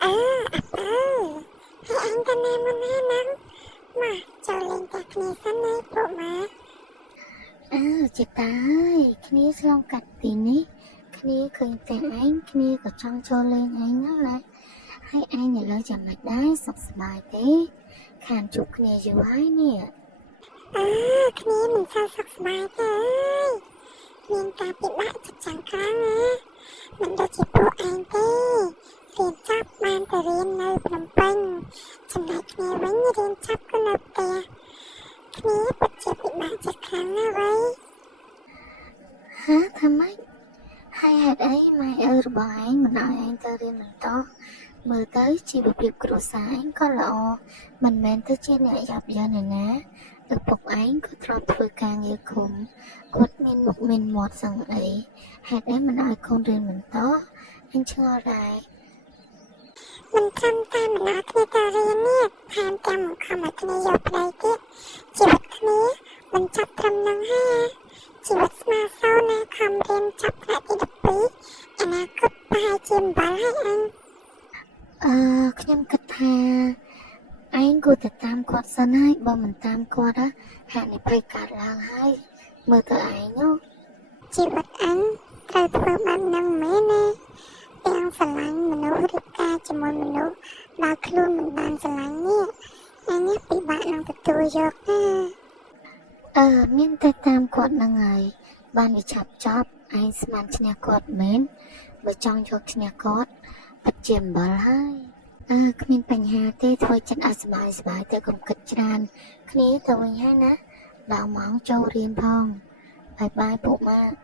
ให้anh ta nêmมันให้นังมาเจ้าเล่นจากนี้ซะในพวกมาจะตายគ្នាឆ្លងកាត់ទីនេះគ្នាឃើញតែឯងគ្នាក៏ចង់ចូលលេងឯងហ្នឹងណាហើយឯងឥឡូវចាំមិនដែរសុខសប្បាយទេខានជួបគ្នាយូរហើយនេះគ្នាមិនសូវសុខសប្បាយទេមានការពិបាកចិត្តចាំងខ្លាំងណាមិនដូចជាពួកឯងទេរៀនចប់បានតែរៀននៅភ្នំពេញចំណែកគ្នាវិញរៀនចប់ក៏នៅផ្ទះគ្នាពិតជាពិបាកចិត្តខ្លាំងណាស់វ៉ៃថាម៉េចហើយហេតុអីម៉ែឪរបស់ឯងមិនឲ្យឯងទៅរៀនបន្តមើលទៅជីវភាពគ្រួសារឯងក៏ល្អមិនមែនទៅជាអ្នកយ៉ាប់យ៉ឺនឯណាឪពុកឯងក៏ធ្លាប់ធ្វើការងារឃុំគាត់មានមុខមានមាត់សឹងអីហេតុអីមិនឲ្យកូនរៀនបន្តអញឆ្ងល់ដែរមិនត្រឹមតែមិនឲ្យគ្នាទៅរៀននេះថែមទាំងបង្ខំឲ្យគ្នាយកប្តីទៀតជីវិតគ្នាមិនចាប់ត្រឹមនឹងហើយជីវិតស្មាសូណាខំរៀនចាប់ថ្នាក់ទី12អនាគតប្រហែលជាអំបិលហើយអញខ្ញុំគិតថាឯងគួរតែតាមគាត់សិនហើយបើមិនតាមគាត់ហាក់នេះភ័យកាត់ឡើងហើយមើលទៅឯងនោះជីវិតអញត្រូវធ្វើបែបហ្នឹងមែនទេទាំងស្រឡាញ់មនុស្សរៀបការជាមួយមនុស្សដល់ខ្លួនមិនបានស្រឡាញ់នេះអញពិបាកនឹងទទួលយកណាមានតែតាមគាត់ហ្នឹងហើយបានវាឆាប់ចប់ឯងស្មានឈ្នះគាត់មែនបើចង់យកឈ្នះគាត់ពិតជាអំបិលហើយគ្មានបញ្ហាទេធ្វើចិត្តឲ្យសប្បាយទៅកុំគិតច្រើនគ្នាទៅវិញហើយណាដល់ម៉ោងចូលរៀនផងបាយបាយពួកម៉ាក់